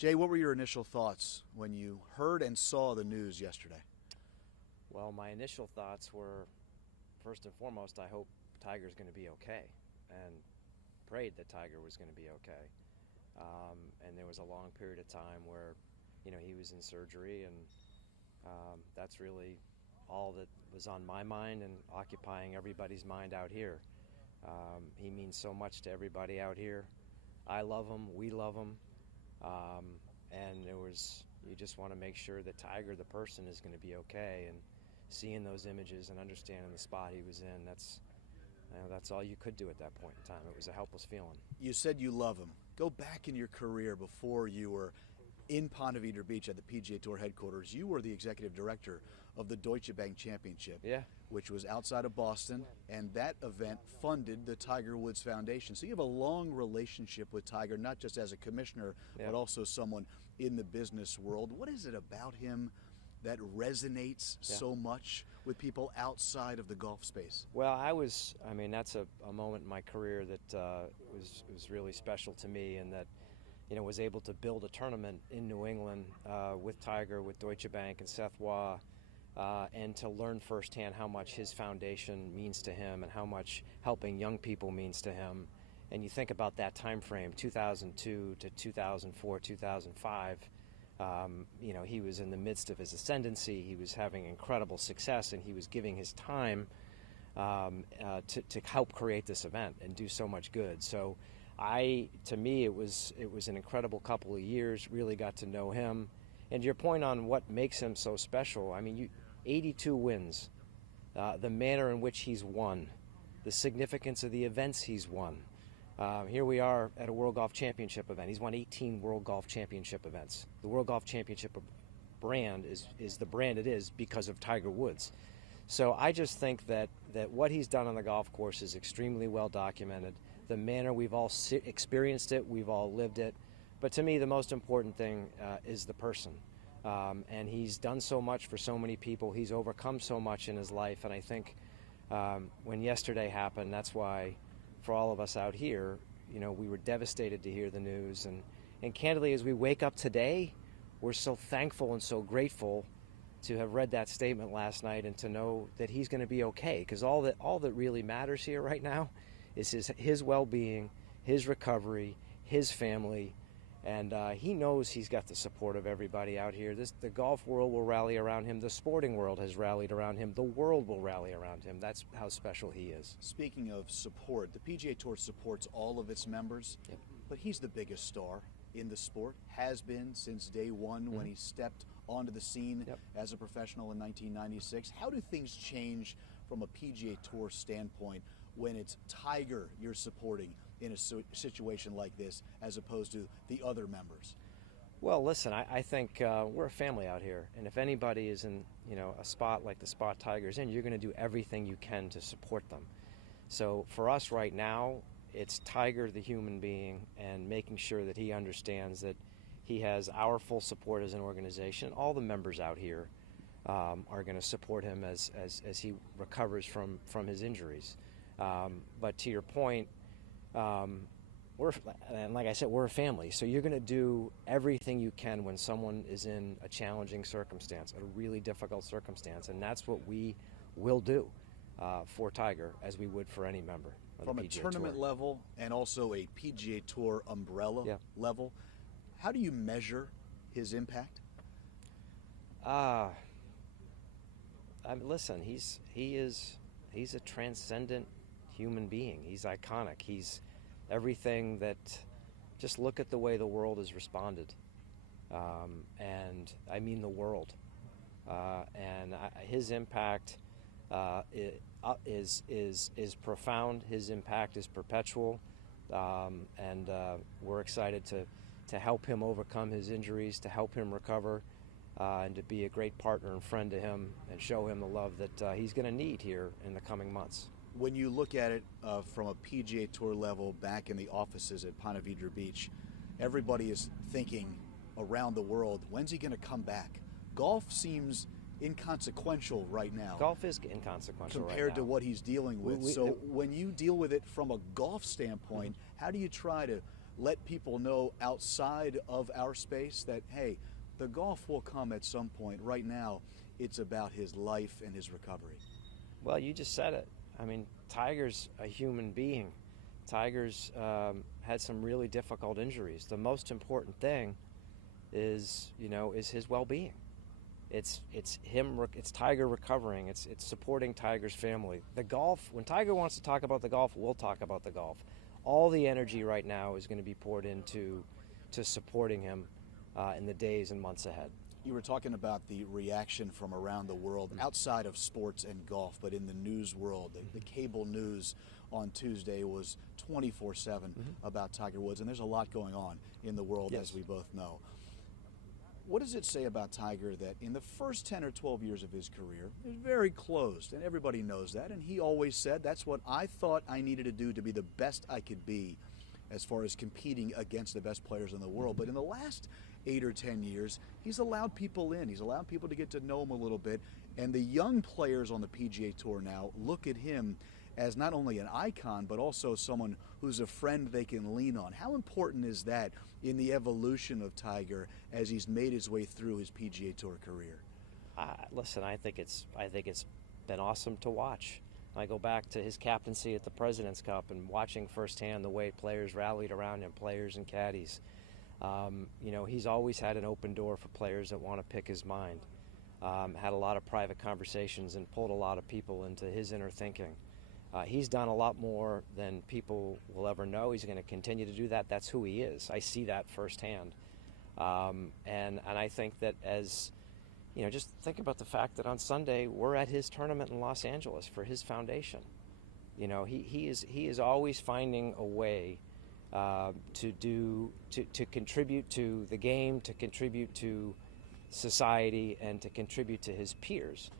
Jay, what were your initial thoughts when you heard and saw the news yesterday? Well, my initial thoughts were, first and foremost, I hope Tiger's going to be okay, and prayed that Tiger was going to be okay. And there was a long period of time where, he was in surgery, and that's really all that was on my mind and occupying everybody's mind out here. He means so much to everybody out here. I love him. We love him. And you just want to make sure that Tiger, the person, is going to be okay. And seeing those images and understanding the spot he was in, that's all you could do at that point in time. It was a helpless feeling. You said you love him. Go back in your career before you were in Ponte Vedra Beach at the PGA Tour headquarters. You were the executive director of the Deutsche Bank Championship, which was outside of Boston, and that event funded the Tiger Woods Foundation. So you have a long relationship with Tiger, not just as a commissioner, but also someone in the business world. What is it about him that resonates so much with people outside of the golf space? Well, that's a moment in my career that was really special to me, and that was able to build a tournament in New England with Tiger, with Deutsche Bank and Seth Waugh, and to learn firsthand how much his foundation means to him and how much helping young people means to him. And you think about that time frame, 2002 to 2004, 2005, he was in the midst of his ascendancy. He was having incredible success, and he was giving his time to help create this event and do so much good. So to me, it was an incredible couple of years. Really got to know him. And your point on what makes him so special, 82 wins, the manner in which he's won, the significance of the events he's won. Here we are at a World Golf Championship event. He's won 18 World Golf Championship events. The World Golf Championship brand is the brand it is because of Tiger Woods. So I just think that what he's done on the golf course is extremely well documented. The manner we've all experienced it, we've all lived it. But to me, the most important thing is the person. And he's done so much for so many people. He's overcome so much in his life. And I think when yesterday happened, that's why for all of us out here, we were devastated to hear the news. And candidly, as we wake up today, we're so thankful and so grateful to have read that statement last night and to know that he's going to be okay. Because all that really matters here right now is his well-being, his recovery, his family. And he knows he's got the support of everybody out here. The golf world will rally around him. The sporting world has rallied around him. The world will rally around him. That's how special he is. Speaking of support, the PGA Tour supports all of its members, but he's the biggest star in the sport, has been since day one when he stepped onto the scene as a professional in 1996. How do things change from a PGA Tour standpoint when it's Tiger you're supporting in a situation like this as opposed to the other members? Well, listen, I think we're a family out here, and if anybody is in a spot like the spot Tiger's in, you're going to do everything you can to support them. So for us right now, it's Tiger, the human being, and making sure that he understands that he has our full support as an organization. All the members out here are going to support him as he recovers from his injuries. But to your point, and like I said, we're a family. So you're going to do everything you can when someone is in a challenging circumstance, a really difficult circumstance, and that's what we will do for Tiger, as we would for any member of From the a PGA tournament Tour. level and also a PGA Tour umbrella level, how do you measure his impact? Listen, he's a transcendent human being. He's iconic. He's everything that. Just look at the way the world has responded, and I mean the world. His impact is profound. His impact is perpetual, and we're excited to help him overcome his injuries, to help him recover, and to be a great partner and friend to him and show him the love that he's going to need here in the coming months. When you look at it from a PGA Tour level back in the offices at Ponte Vedra Beach, everybody is thinking around the world, when's he going to come back? Golf seems inconsequential right now. Golf is inconsequential compared right to now. what he's dealing with. So when you deal with it from a golf standpoint, how do you try to let people know outside of our space that, hey, the golf will come at some point. Right now, it's about his life and his recovery. Well, you just said it. I mean, Tiger's a human being. Tiger's had some really difficult injuries. The most important thing is his well-being. It's Tiger recovering. It's supporting Tiger's family. The golf, when Tiger wants to talk about the golf, we'll talk about the golf. All the energy right now is going to be poured into supporting him in the days and months ahead. You were talking about the reaction from around the world, outside of sports and golf, but in the news world. The cable news on Tuesday was 24/7 about Tiger Woods, and there's a lot going on in the world, as we both know. What does it say about Tiger that in the first 10 or 12 years of his career, it was very closed, and everybody knows that, and he always said, that's what I thought I needed to do to be the best I could be as far as competing against the best players in the world. But in the last 8 or 10 years, he's allowed people in. He's allowed people to get to know him a little bit, and the young players on the PGA Tour now look at him as not only an icon, but also someone who's a friend they can lean on. How important is that in the evolution of Tiger as he's made his way through his PGA Tour career? Listen, I think it's been awesome to watch. I go back to his captaincy at the President's Cup and watching firsthand the way players rallied around him, players and caddies. He's always had an open door for players that want to pick his mind. Had a lot of private conversations and pulled a lot of people into his inner thinking. He's done a lot more than people will ever know. He's going to continue to do that. That's who he is. I see that firsthand. And I think that just think about the fact that on Sunday we're at his tournament in Los Angeles for his foundation. He is always finding a way to contribute to the game, to contribute to society, and to contribute to his peers.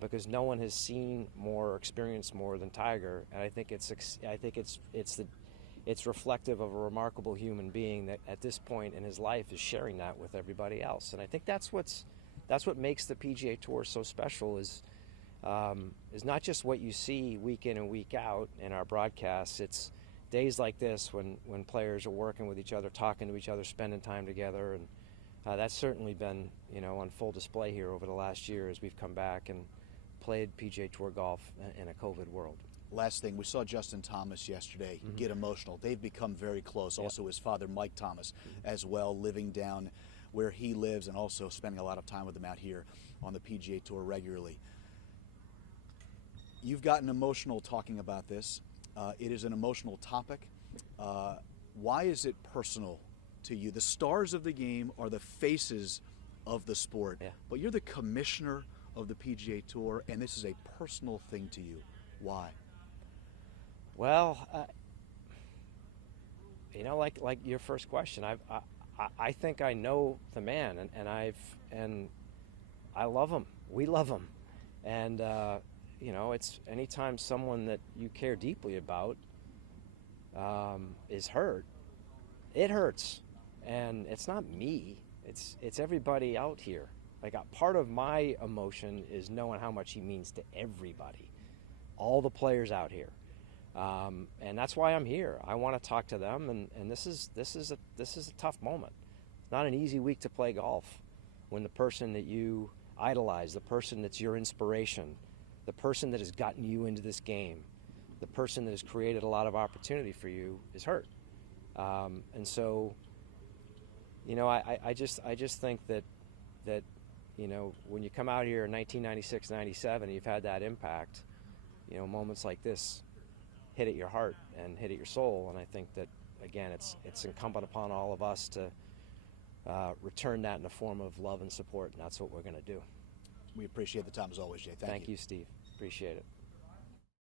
Because no one has seen more or experienced more than Tiger, and I think it's reflective of a remarkable human being that at this point in his life is sharing that with everybody else. And I think that's what makes the PGA Tour so special is not just what you see week in and week out in our broadcasts. It's days like this when players are working with each other, talking to each other, spending time together, and that's certainly been on full display here over the last year as we've come back and played PGA Tour golf in a COVID world. Last thing, we saw Justin Thomas yesterday get emotional. They've become very close. Also his father, Mike Thomas, as well, living down where he lives and also spending a lot of time with him out here on the PGA Tour regularly. You've gotten emotional talking about this. It is an emotional topic. Why is it personal to you? The stars of the game are the faces of the sport, but you're the commissioner of the PGA Tour, and this is a personal thing to you. Why? Well, like your first question, I think I know the man, and I love him. We love him, and it's anytime someone that you care deeply about is hurt, it hurts. And it's not me, it's everybody out here. Like, part of my emotion is knowing how much he means to everybody, all the players out here. And that's why I'm here. I want to talk to them, and this is a tough moment. It's not an easy week to play golf when the person that you idolize, the person that's your inspiration, the person that has gotten you into this game, the person that has created a lot of opportunity for you is hurt. And so I just think that when you come out here in 1996, 97, you've had that impact. Moments like this hit at your heart and hit at your soul, and I think that again, it's incumbent upon all of us to return that in the form of love and support, and that's what we're going to do. We appreciate the time as always, Jay. Thank you. Thank you, Steve. Appreciate it.